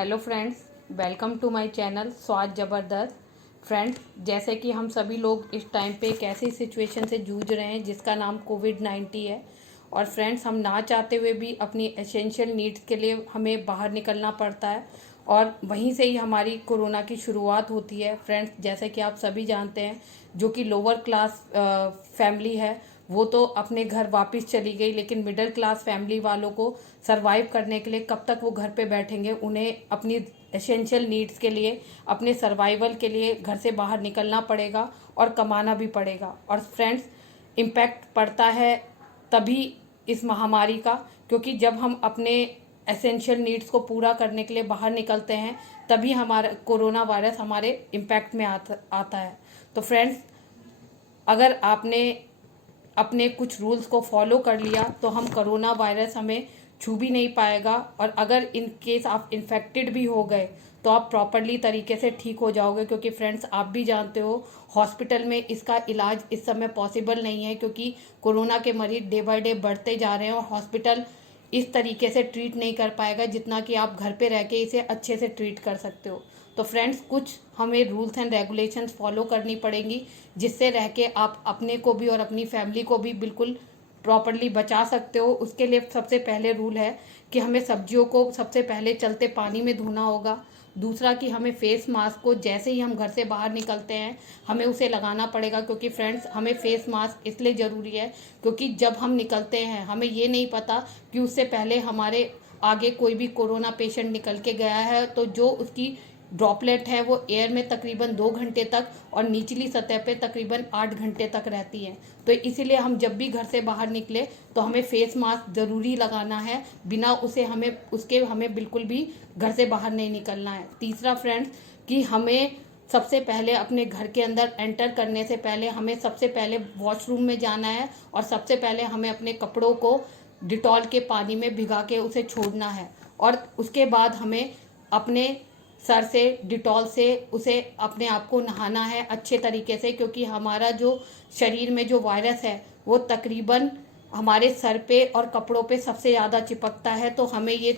Hello friends, welcome to my channel स्वाद ज़बरदस्त। Friends, जैसे कि हम सभी लोग इस टाइम पे एक ऐसी सिचुएशन से जूझ रहे हैं जिसका नाम कोविड-19 है। और फ्रेंड्स, हम ना चाहते हुए भी अपनी एसेंशियल नीड्स के लिए हमें बाहर निकलना पड़ता है और वहीं से ही हमारी कोरोना की शुरुआत होती है। फ्रेंड्स, जैसे कि आप सभी जानते हैं, जो कि लोअर क्लास फैमिली है वो तो अपने घर वापस चली गई, लेकिन मिडिल क्लास फैमिली वालों को सरवाइव करने के लिए कब तक वो घर पे बैठेंगे। उन्हें अपनी एसेंशियल नीड्स के लिए, अपने सर्वाइवल के लिए घर से बाहर निकलना पड़ेगा और कमाना भी पड़ेगा। और फ्रेंड्स, इम्पैक्ट पड़ता है तभी इस महामारी का, क्योंकि जब हम अपने एसेंशियल नीड्स को पूरा करने के लिए बाहर निकलते हैं तभी हमारा कोरोना वायरस हमारे इम्पैक्ट में आता है। तो फ्रेंड्स, अगर आपने अपने कुछ रूल्स को फॉलो कर लिया तो हम कोरोना वायरस हमें छू भी नहीं पाएगा। और अगर इन केस आप इन्फेक्टेड भी हो गए तो आप प्रॉपरली तरीके से ठीक हो जाओगे, क्योंकि फ्रेंड्स आप भी जानते हो हॉस्पिटल में इसका इलाज इस समय पॉसिबल नहीं है, क्योंकि कोरोना के मरीज डे बाय डे बढ़ते जा रहे हैं और हॉस्पिटल इस तरीके से ट्रीट नहीं कर पाएगा जितना कि आप घर पे रह के इसे अच्छे से ट्रीट कर सकते हो। तो फ्रेंड्स, कुछ हमें रूल्स एंड रेगुलेशंस फॉलो करनी पड़ेंगी जिससे रह के आप अपने को भी और अपनी फैमिली को भी बिल्कुल प्रॉपरली बचा सकते हो। उसके लिए सबसे पहले रूल है कि हमें सब्जियों को सबसे पहले चलते पानी में धोना होगा। दूसरा कि हमें फेस मास्क को जैसे ही हम घर से बाहर निकलते हैं हमें उसे लगाना पड़ेगा, क्योंकि फ्रेंड्स हमें फेस मास्क इसलिए ज़रूरी है क्योंकि जब हम निकलते हैं हमें ये नहीं पता कि उससे पहले हमारे आगे कोई भी कोरोना पेशेंट निकल के गया है, तो जो उसकी ड्रॉपलेट है वो एयर में तकरीबन 2 घंटे तक और निचली सतह पे तकरीबन 8 घंटे तक रहती है। तो इसीलिए हम जब भी घर से बाहर निकले तो हमें फेस मास्क ज़रूरी लगाना है, बिना उसे हमें बिल्कुल भी घर से बाहर नहीं निकलना है। तीसरा फ्रेंड्स, कि हमें सबसे पहले अपने घर के अंदर एंटर करने से पहले हमें सबसे पहले वॉशरूम में जाना है और सबसे पहले हमें अपने कपड़ों को डिटॉल के पानी में भिगा के उसे छोड़ना है। और उसके बाद हमें अपने सर से डिटॉल से उसे अपने आप को नहाना है अच्छे तरीके से, क्योंकि हमारा जो शरीर में जो वायरस है वो तकरीबन हमारे सर पे और कपड़ों पे सबसे ज़्यादा चिपकता है। तो हमें ये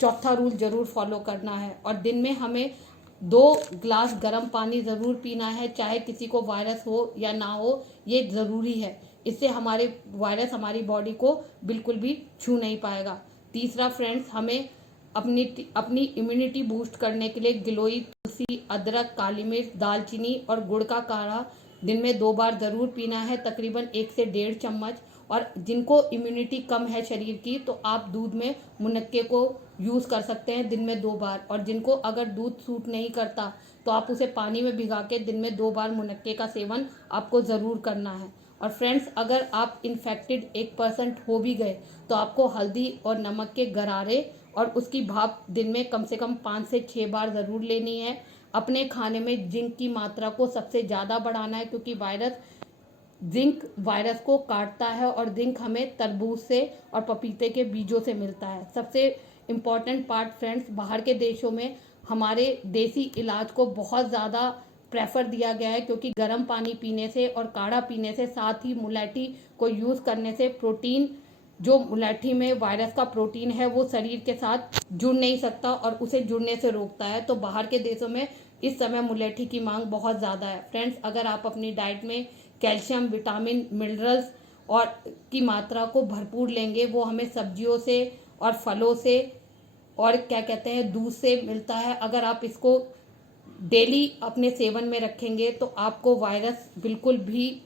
चौथा रूल ज़रूर फॉलो करना है। और दिन में हमें 2 ग्लास गर्म पानी ज़रूर पीना है, चाहे किसी को वायरस हो या ना हो, ये ज़रूरी है। इससे हमारे वायरस हमारी बॉडी को बिल्कुल भी छू नहीं पाएगा। तीसरा फ्रेंड्स, हमें अपनी अपनी इम्यूनिटी बूस्ट करने के लिए गिलोई, तुलसी, अदरक, काली मिर्च, दालचीनी और गुड़ का काढ़ा दिन में 2 बार ज़रूर पीना है, तकरीबन 1 से 1.5 चम्मच। और जिनको इम्यूनिटी कम है शरीर की तो आप दूध में मुनक्के को यूज़ कर सकते हैं दिन में 2 बार। और जिनको अगर दूध सूट नहीं करता तो आप उसे पानी में भिगा के दिन में 2 बार मुनक्के का सेवन आपको ज़रूर करना है। और फ्रेंड्स, अगर आप इन्फेक्टेड 1% हो भी गए तो आपको हल्दी और नमक के गरारे और उसकी भाप दिन में कम से कम 5 से 6 बार ज़रूर लेनी है। अपने खाने में जिंक की मात्रा को सबसे ज़्यादा बढ़ाना है, क्योंकि जिंक वायरस को काटता है और जिंक हमें तरबूज से और पपीते के बीजों से मिलता है। सबसे इम्पॉर्टेंट पार्ट फ्रेंड्स, बाहर के देशों में हमारे देसी इलाज को बहुत ज़्यादा प्रेफर दिया गया है, क्योंकि गर्म पानी पीने से और काढ़ा पीने से, साथ ही मुलैठी को यूज़ करने से प्रोटीन, जो मुलैठी में वायरस का प्रोटीन है वो शरीर के साथ जुड़ नहीं सकता और उसे जुड़ने से रोकता है। तो बाहर के देशों में इस समय मुलैठी की मांग बहुत ज़्यादा है। फ्रेंड्स, अगर आप अपनी डाइट में कैल्शियम, विटामिन, मिनरल्स और की मात्रा को भरपूर लेंगे, वो हमें सब्जियों से और फलों से और क्या कहते हैं दूध से मिलता है। अगर आप इसको डेली अपने सेवन में रखेंगे तो आपको वायरस बिल्कुल भी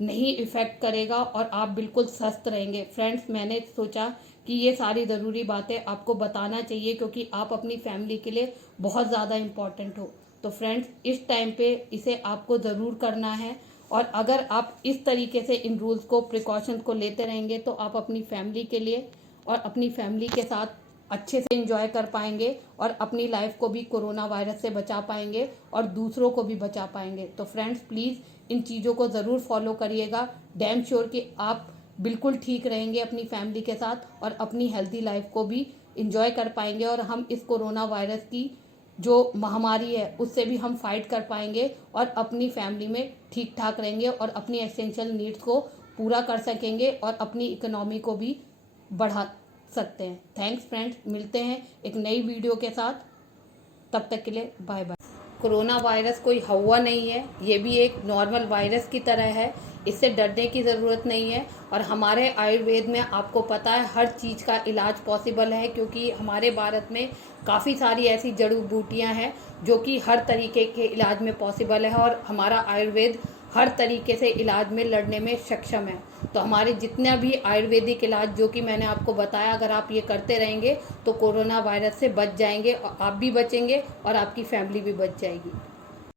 नहीं इफ़ेक्ट करेगा और आप बिल्कुल स्वस्थ रहेंगे। फ्रेंड्स, मैंने सोचा कि ये सारी ज़रूरी बातें आपको बताना चाहिए, क्योंकि आप अपनी फैमिली के लिए बहुत ज़्यादा इम्पॉर्टेंट हो। तो फ्रेंड्स, इस टाइम पे इसे आपको ज़रूर करना है। और अगर आप इस तरीके से इन रूल्स को, प्रिकॉशंस को लेते रहेंगे तो आप अपनी फैमिली के लिए और अपनी फैमिली के साथ अच्छे से एंजॉय कर पाएंगे और अपनी लाइफ को भी कोरोना वायरस से बचा पाएंगे और दूसरों को भी बचा पाएंगे। तो फ्रेंड्स, प्लीज़ इन चीज़ों को ज़रूर फॉलो करिएगा। डैम श्योर कि आप बिल्कुल ठीक रहेंगे अपनी फैमिली के साथ और अपनी हेल्दी लाइफ को भी इंजॉय कर पाएंगे और हम इस कोरोना वायरस की जो महामारी है उससे भी हम फाइट कर पाएंगे और अपनी फैमिली में ठीक ठाक रहेंगे और अपनी एसेंशियल नीड्स को पूरा कर सकेंगे और अपनी इकोनॉमी को भी बढ़ा सकते हैं। थैंक्स फ्रेंड्स, मिलते हैं एक नई वीडियो के साथ, तब तक के लिए बाय बाय। कोरोना वायरस कोई हवा नहीं है, ये भी एक नॉर्मल वायरस की तरह है, इससे डरने की ज़रूरत नहीं है। और हमारे आयुर्वेद में आपको पता है हर चीज़ का इलाज पॉसिबल है, क्योंकि हमारे भारत में काफ़ी सारी ऐसी जड़ी बूटियाँ हैं जो कि हर तरीके के इलाज में पॉसिबल है, और हमारा आयुर्वेद हर तरीके से इलाज में लड़ने में सक्षम है। तो हमारे जितना भी आयुर्वेदिक इलाज जो कि मैंने आपको बताया, अगर आप ये करते रहेंगे तो कोरोना वायरस से बच जाएंगे, और आप भी बचेंगे और आपकी फैमिली भी बच जाएगी।